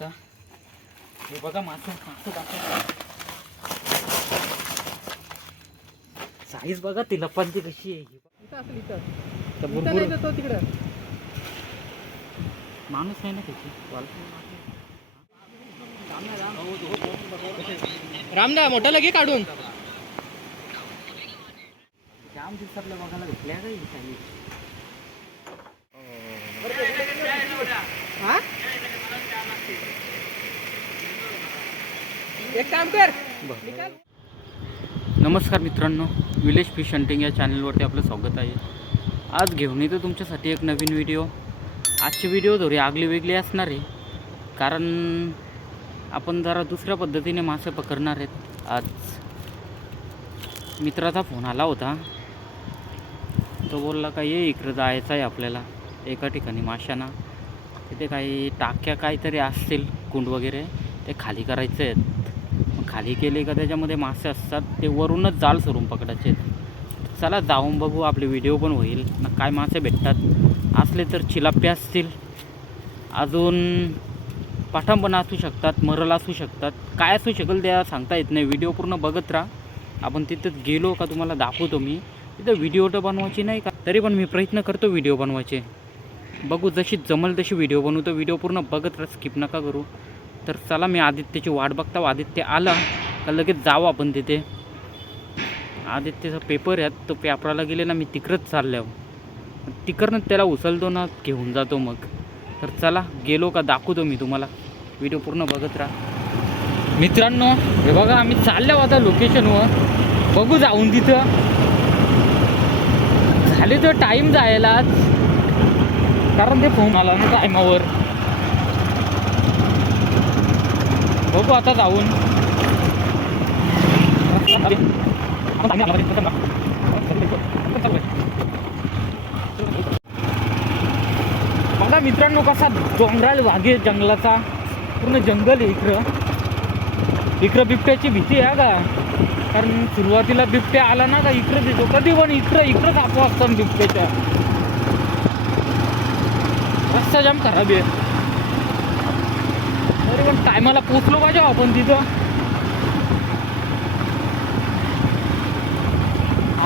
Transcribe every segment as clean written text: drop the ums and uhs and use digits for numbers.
हे बघा मासे साईज बघा तिला पण ती कशी आहे. तिकडं माणूस आहे ना त्याची. रामदा मोठा लगे काढून जाम दिवसातल्या बघायला भेटल्या का ही साईज. हा एक काम कर. नमस्कार मित्रांनो, विलेज फिश हंटिंग या चॅनलवरती आपलं स्वागत आहे. आज घेऊन येतो तुमच्यासाठी एक नवीन व्हिडिओ. आजची व्हिडिओ थोडी आगली वेगळी असणार आहे, कारण आपण जरा दुसऱ्या पद्धतीने मासे पकडणार आहेत. आज मित्राचा फोन आला होता, तो बोलला का ये इकडं जायचं आहे आपल्याला एका ठिकाणी माशांना. तिथे काही टाक्या काहीतरी असतील, कुंड वगैरे, ते खाली करायचे आहेत. मग खाली केले का त्याच्यामध्ये मासे असतात, ते वरूनच जाळ सोडून पकडायचे आहेत. चला जाऊन बघू, आपले व्हिडिओ पण होईल ना. काय मासे भेटतात असले तर चिलाप्या असतील, अजून पाठम पण असू शकतात, मरल असू शकतात, काय असू शकेल त्या सांगता येत नाही. व्हिडिओ पूर्ण बघत राहा. आपण तिथं गेलो का तुम्हाला दाखवतो मी. तिथं व्हिडिओ तर बनवायची नाही का, तरी पण मी प्रयत्न करतो व्हिडिओ बनवायचे. बघू जशी जमल तशी व्हिडिओ बनवतो. व्हिडिओ पूर्ण बघत राहा, स्किप नका करू. तर चला, मी आदित्यची वाट बघता. आदित्य आला का लगेच जाऊ आपण तिथे. आदित्यचा पेपर आहे, तो पेपराला गेले ना, मी तिकडंच चालल्यावर तिकडनं त्याला उचलतो ना, घेऊन जातो मग. तर चला, गेलो का दाखवतो मी तुम्हाला. व्हिडिओ पूर्ण बघत राहा मित्रांनो. हे बघा, आम्ही चाललो आता लोकेशनवर. बघू जाऊन तिथं. झाले तर टाईम जायलाच, कारण ते फोन आला ना टायमावर. बघू आता जाऊन. बघा मित्रांनो, कसा डोंगराळ भाग आहे जंगलाचा, पूर्ण जंगल आहे इकडं. इकडं बिबट्याची भीती आहे का, कारण सुरुवातीला बिबट्या आला ना का इकडं दिसतो कधी पण. इकडंच आपो असतात बिबट्याच्या. रस्ता जाम खराब आहे, तरी पण टायमाला पोचलो पाहिजे आपण तिथं.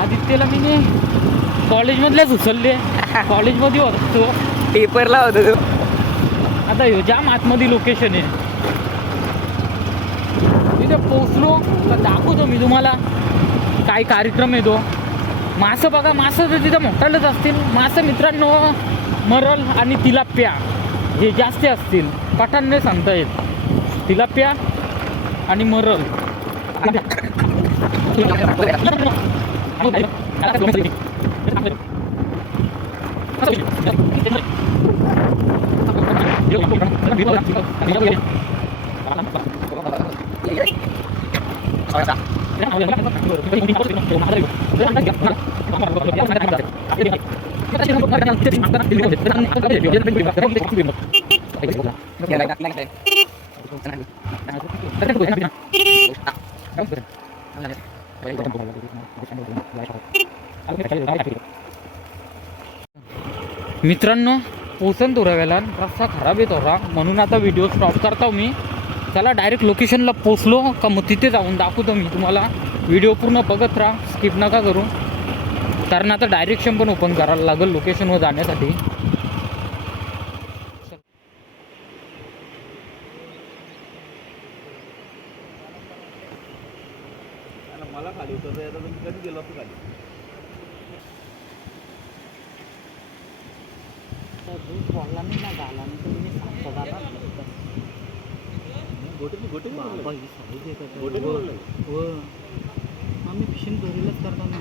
आदित्यला मी कॉलेजमधल्याच उचलले. कॉलेजमध्ये होतो, पेपरला होतो तो. आता ह्यो जाम आतमध्ये लोकेशन आहे. तिथे पोचलो तर दाखवतो मी तुम्हाला काय कार्यक्रम आहे तो. मासं बघा, मासं तर तिथं मोठालंच असतील. मासं मित्रांनो मरल आणि तिलाप्या हे जास्त असतील. पठाण नाही सांगता येत. तिलाप्या आणि मरल. मित्रांनो पोचन थोड्या वेळाला, रस्ता खराब आहे थोडा, म्हणून आता व्हिडिओ स्टॉप करतो मी. चला डायरेक्ट लोकेशनला पोचलो का मग तिथे जाऊन दाखवतो मी तुम्हाला. व्हिडिओ पूर्ण बघत राहा, स्किप नका करू, कारण आता डायरेक्शन पण ओपन करायला लागेल लोकेशनवर जाण्यासाठी. मला खाली उतरतो, कधी गेलो असतो खाली. बोलला नाही ना, झाला नाही तर मी सांगतो दादा. आम्ही फिशिंग घरीलाच करतो ना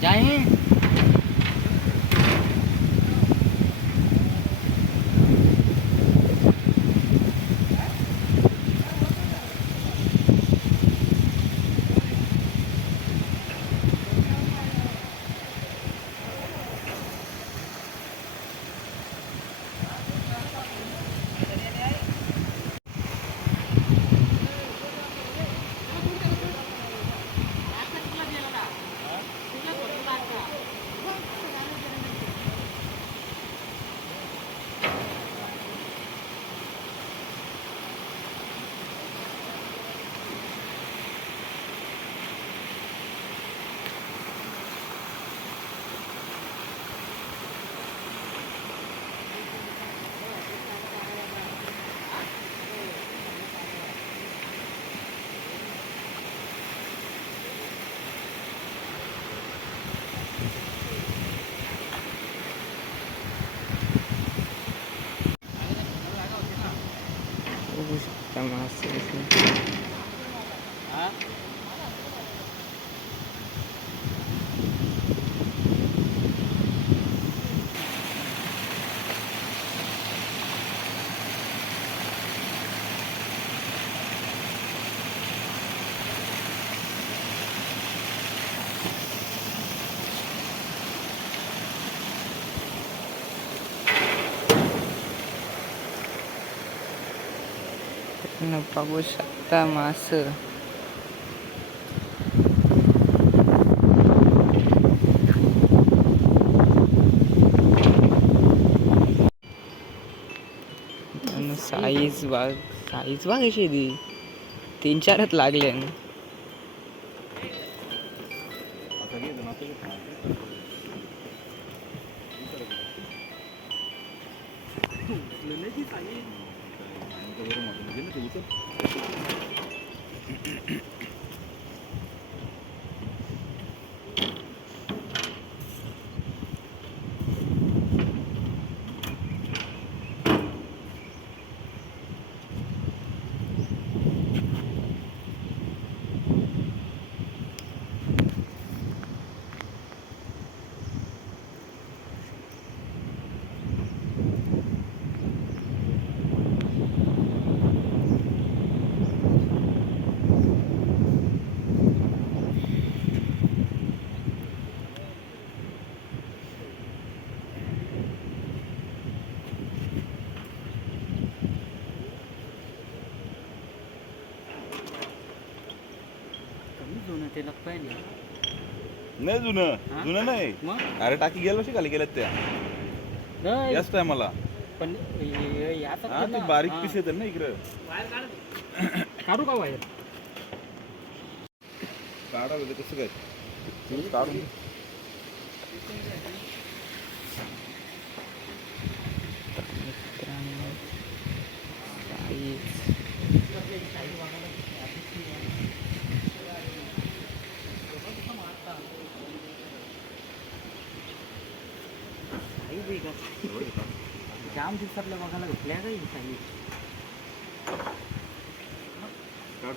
जाए. बघू शकता मासे कसे. तुम्ही बघू शकता मास. साईज बाग अशी ती 3-4च लागले. आता घे ना, आता घे. बरोबर म्हटलं, घे ना ते उचल. कमी जुनं ते लग पाहिजे नाही जुनं, हा? जुनं नाही. मग अरे टाकी गेल्या वर्षी खाली गेल्यात त्या नाही, याच टायमाला. पण याचा हा ते बारीक पीस येतात ना इकडं. काढू का बाहेर? काढा म्हणजे कसं काय काढून मित्रांनो साईज जाम दिवसातल्या बघायला भेटल्या काही काही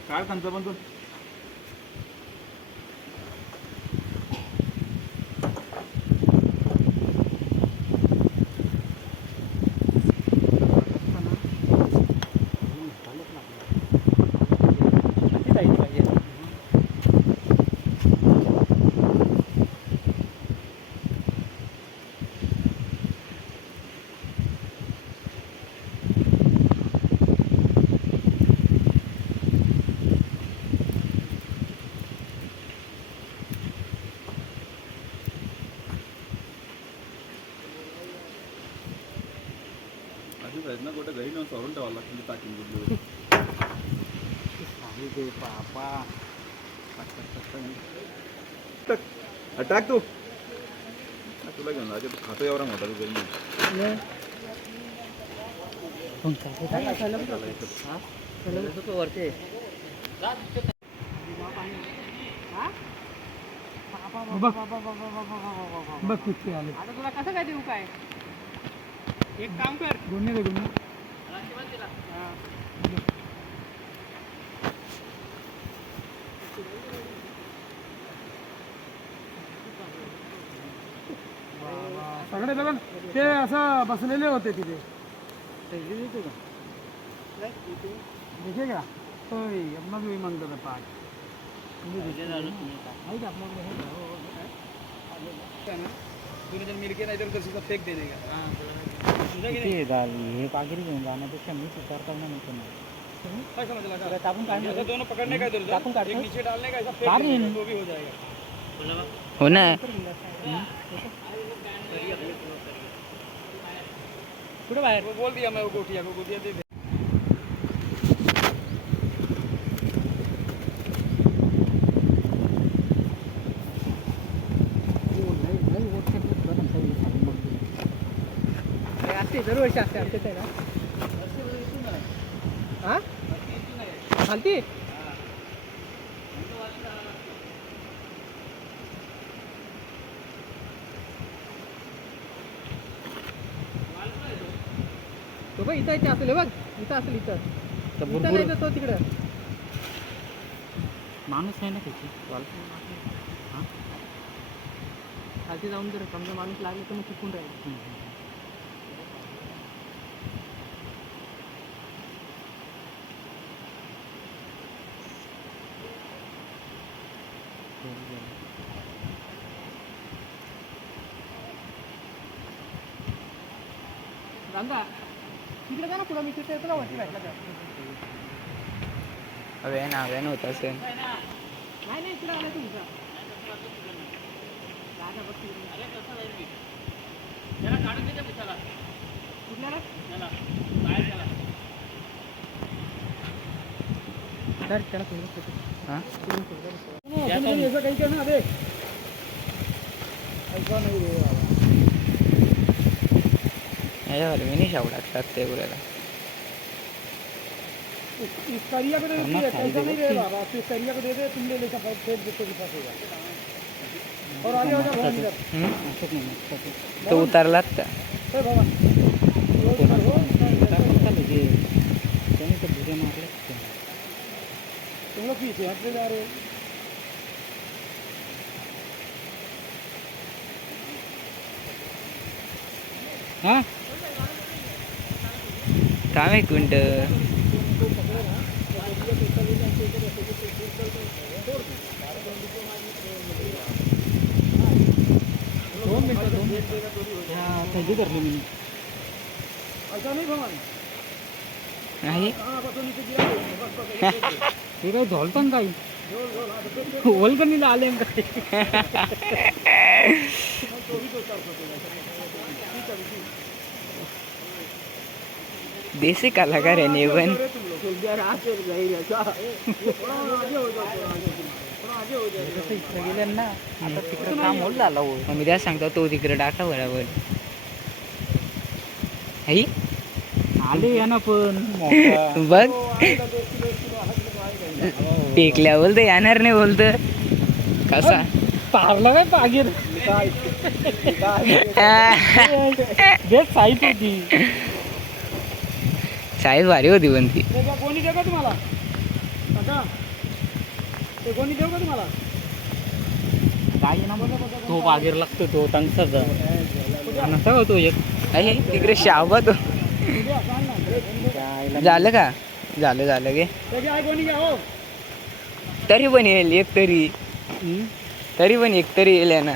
काय त्यांचा पण तो अशी आहेत ना कुठे घरी नेऊन सोडून ठेवावं लागतं टाकीन बुडली. बापा टाक तू तुला घेऊन जायचं खातो एवढा मोठा तू घरी वरते बघ किती आले. आता तुला कसं काय देऊ काय? एक काम कर, दोन्ही दे दोन्ही. सगळे बघा ते असं बसलेले होते तिथे. देखे का होय अपना भी मन करता पाठ मिलके नाही तर कसं फेक देणे का हे पागिरी घेऊन जाण्यापेक्षा मी सुधारता नाही काय समझला का? टाकून काय ऐसा दोनों पकड़ने का इधर टाकून उधर, काढतो. एक नीचे डालने का, ऐसा फेंक काढ देने रे. का, तो भी हो जाएगा. हो ना. कुठे बाहेर? वो बोल दिया मैं वो गोटिया को, गोटिया दे दे. असते दरवर्षी असते आमच्या आहे ना. हा चालती तो बघ इथं इथे असेल बघ इथं असेल इथं तर भरपूर तिकडे माणूस आहे ना त्याची हां खालती जाऊन जर समजा माणूस लागला तर मग चुकून राहील. रामदा तिकडे जा ना पुढं मी तिथे येतो वरती भेटला तर. व्हॅन होत असेल. नाही नाही इकडे आला तुमचा दादा बघ कुठल्याला त्याला हां ऐसा काही ना देख ऐसा नाही रे बाबा. याच्यावर मी नाही शावू लागतात ते बोलायला. इस करिया को दे दे ऐसा नहीं रे बाबा. इस करिया को दे दे तुम ले ले सब फेंक दे तेरे पास होगा. और आगे हो जा भगवान इधर. तो उतारलात का ए बाबा रोज कर हो त्याने तर भुरे मारले तुम लोग पीछे हटते जा रहे हो. हां थांब एक मिनटं. कैदी धरले मी ऐसा नहीं भगवान. नाही हाँ बस नीचे गिरा बस बस. ते काय झोलतं काही ओलकणीला आले काय देसी कलाकार आहे नेवन. गेले ना आता तिकडे काम होल झालं हो. मग मी त्याला सांगतो तो तिकडे टाका बरोबर. आई आले या ना पण बघ टेकल्यावर तर येणार नाही बोलत कसा पारला काय पागीर बेस्ट साईट होती. साईज भारी होती पण ती. कोणी देऊ का तुम्हाला काका ते कोणी देऊ का तुम्हाला. काय ना तो बागेर लागतो तो तंगसाचा नसा होतो एक आहे तिकडे शाबा तो. झालं का झालं गे त्याची आई कोणी घ्या हो. तरी पण येईल एक तरी येईल ना.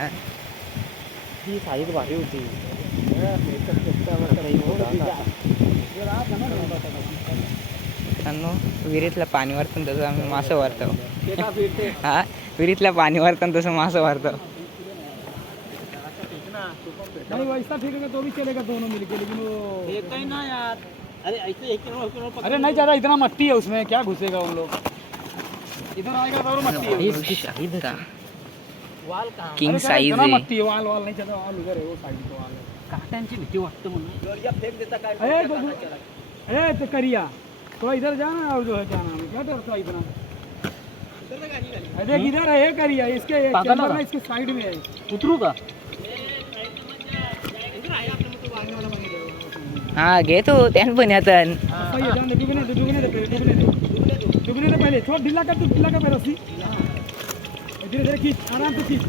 ही साईज भारी होती. विहिरीतलं पाणी वारतं तसं आम्ही मासं वारतो. हा विहिरीतल्या पाणी वारतं तसं मासं वारतो. नहीं वैसा फेंकेगा तो भी चलेगा दोनों मिलके लेकिन वो फेंकता ही ना यार. अरे ऐसे एक किलो अरे नहीं ज़्यादा इतना मट्टी है उसमें क्या घुसेगा उन लोग. इधर आएगा तो मट्टी है. वाल कहाँ किंग अरे साइज इतना आहे. मट्टी है. वाल वाल नहीं चलता. वाल उधर है वो साइड तो वाल है. काट्यांची भीती वाटतं म्हणून अरे तो करिया थोड़ा इधर जाना. और जो है क्या नाम है क्या डरता है इतना. अरे देख इधर है करिया इसके चैम्बर ना इसके साइड में है. उतरू का हा घेतो त्यान पण आता. सही है जान दे. डूबने दे पहले. थोड़ा ढीला कर. तू ढीला कर मेरा रस्सी. धीरे धीरे खींच. आराम से खींच.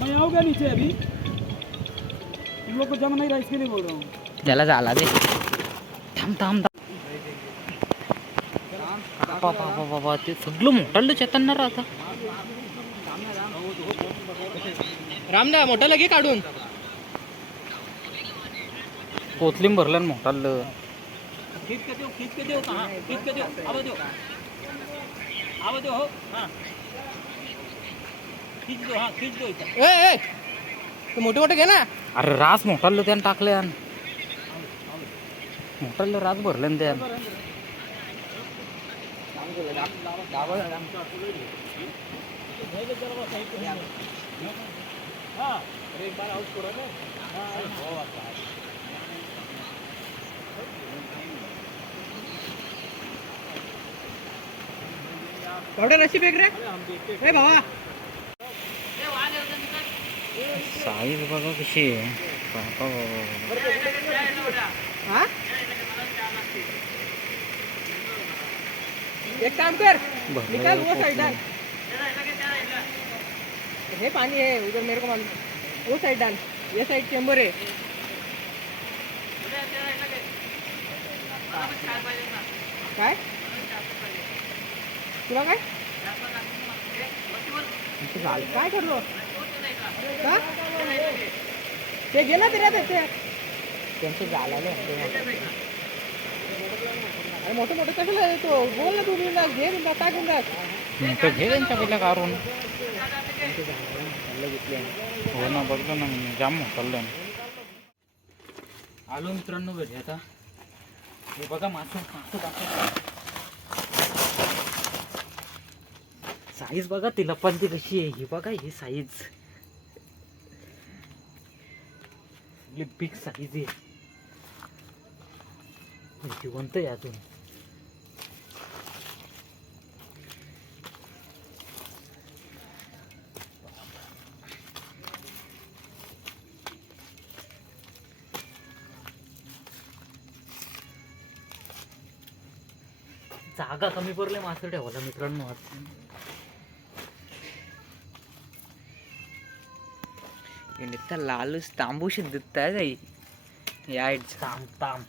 मैं आऊँगा नीचे अभी. तुम लोग को जम नहीं रहा इसके लिए बोल रहा हूँ. त्याला झाला दे. थांब बाबा ते सगळं मोठालं चेतन राहता. रामदा मोठा लगे काढून कोथलीम भरलं मोठालं. मोठे मोठे घे ना. अरे रास मोठालं त्यानं टाकल्या मोठालं रास भरलं त्यान. पाउडर रस्सी फेंक रहे. ए बाबा साईज बघा कशी आहे. हाँ एक काम कर, निकाल वो साइड डाल, ये पानी है उधर मेरे को मालूम, वो साइड डाल, ये साइड चेंबर है. काय तुला काय काय करलो का ते गेला तरी आता ते त्यांचं झालं अरे मोठं मोठं कशाला आहे तो बोल ना तू बिंदास घे बिंदास टाक बिंदास तर घे त्यांच्या पहिल्या काढून. घेतले हो ना बघतो ना मी जाम चाललं. आलो मित्रांनो घरी आता. हे बघा मासं साईज बघा तिला पण ती कशी आहे ही बघा ही साईज बिग साईज आहे जिवंत आहे अजून. जागा कमी पडले मासे ठेवायला मित्रांनो. नुसता लालूच तांबूश दिसताय जाई याड ताम ताम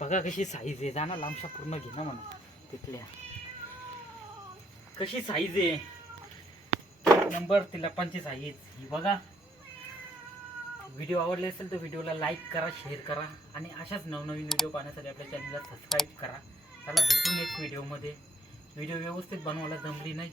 बघा कशी साईज आहे. जाना लांबशा पूर्ण घे ना म्हणा तिथल्या कशी साईज आहे. नंबर तिला पंची साईज ही बघा. व्हिडिओ आवडले असेल तर व्हिडिओला लाईक करा, शेअर करा आणि अशाच नवनवीन व्हिडिओ पाहण्यासाठी आपल्या चॅनलला सबस्क्राईब करा. त्याला भेटू नेक्स्ट व्हिडिओमध्ये. व्हिडिओ व्यवस्थित बनवायला जमली नाही